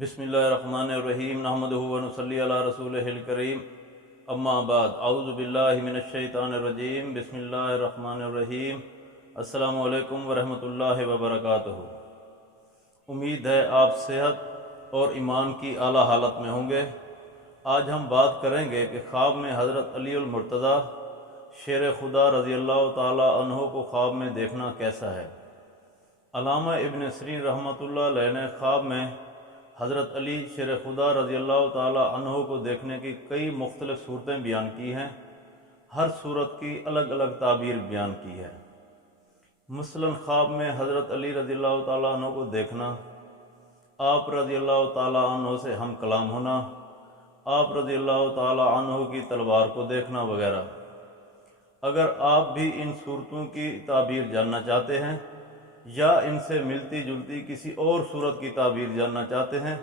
بسم اللہ الرحمن الرحیم نحمدہ و نصلی علی رسولہ الکریم اما بعد اعوذ باللہ من الشیطان الرجیم بسم اللہ الرحمن الرحیم السلام علیکم ورحمۃ اللہ وبرکاتہ۔ امید ہے آپ صحت اور ایمان کی اعلیٰ حالت میں ہوں گے۔ آج ہم بات کریں گے کہ خواب میں حضرت علی المرتضیٰ شیر خدا رضی اللہ تعالی عنہ کو خواب میں دیکھنا کیسا ہے۔ علامہ ابن سیرین رحمۃ اللہ علیہ نے خواب میں حضرت علی شیر خدا رضی اللہ تعالی عنہ کو دیکھنے کی کئی مختلف صورتیں بیان کی ہیں۔ ہر صورت کی الگ الگ تعبیر بیان کی ہے۔ مثلاً خواب میں حضرت علی رضی اللہ تعالی عنہ کو دیکھنا، آپ رضی اللہ تعالی عنہ سے ہم کلام ہونا، آپ رضی اللہ تعالی عنہ کی تلوار کو دیکھنا وغیرہ۔ اگر آپ بھی ان صورتوں کی تعبیر جاننا چاہتے ہیں یا ان سے ملتی جلتی کسی اور صورت کی تعبیر جاننا چاہتے ہیں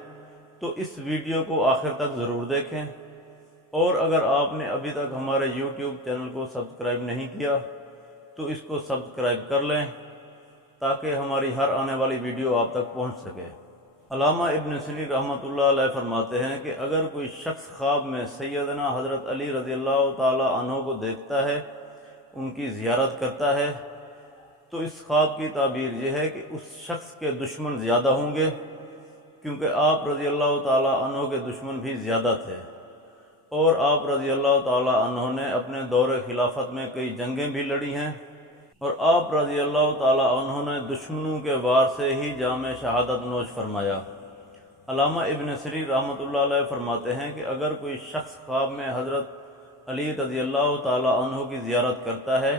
تو اس ویڈیو کو آخر تک ضرور دیکھیں، اور اگر آپ نے ابھی تک ہمارے یوٹیوب چینل کو سبسکرائب نہیں کیا تو اس کو سبسکرائب کر لیں تاکہ ہماری ہر آنے والی ویڈیو آپ تک پہنچ سکے۔ علامہ ابن سیرین رحمۃ اللہ علیہ فرماتے ہیں کہ اگر کوئی شخص خواب میں سیدنا حضرت علی رضی اللہ تعالی عنہ کو دیکھتا ہے، ان کی زیارت کرتا ہے، تو اس خواب کی تعبیر یہ ہے کہ اس شخص کے دشمن زیادہ ہوں گے، کیونکہ آپ رضی اللہ تعالی عنہ کے دشمن بھی زیادہ تھے، اور آپ رضی اللہ تعالی عنہ نے اپنے دور خلافت میں کئی جنگیں بھی لڑی ہیں، اور آپ رضی اللہ تعالی عنہ نے دشمنوں کے وار سے ہی جام شہادت نوش فرمایا۔ علامہ ابن سیرین رحمۃ اللہ علیہ فرماتے ہیں کہ اگر کوئی شخص خواب میں حضرت علی رضی اللہ تعالی عنہ کی زیارت کرتا ہے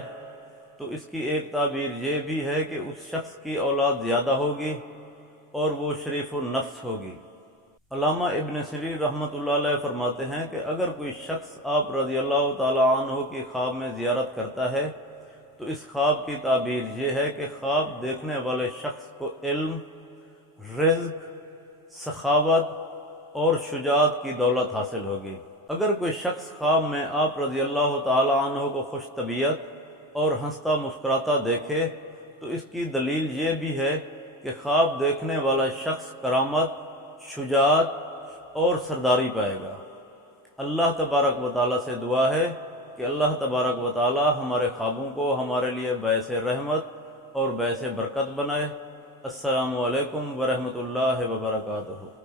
تو اس کی ایک تعبیر یہ بھی ہے کہ اس شخص کی اولاد زیادہ ہوگی اور وہ شریف النفس ہوگی۔ علامہ ابن سیرین رحمۃ اللہ علیہ فرماتے ہیں کہ اگر کوئی شخص آپ رضی اللہ تعالی عنہ کی خواب میں زیارت کرتا ہے تو اس خواب کی تعبیر یہ ہے کہ خواب دیکھنے والے شخص کو علم، رزق، سخاوت اور شجاعت کی دولت حاصل ہوگی۔ اگر کوئی شخص خواب میں آپ رضی اللہ تعالی عنہ کو خوش طبیعت اور ہنستا مسکراتا دیکھے تو اس کی دلیل یہ بھی ہے کہ خواب دیکھنے والا شخص کرامت، شجاعت اور سرداری پائے گا۔ اللہ تبارک و تعالیٰ سے دعا ہے کہ اللہ تبارک و تعالیٰ ہمارے خوابوں کو ہمارے لیے باعث رحمت اور باعث برکت بنائے۔ السلام علیکم ورحمۃ اللہ وبرکاتہ۔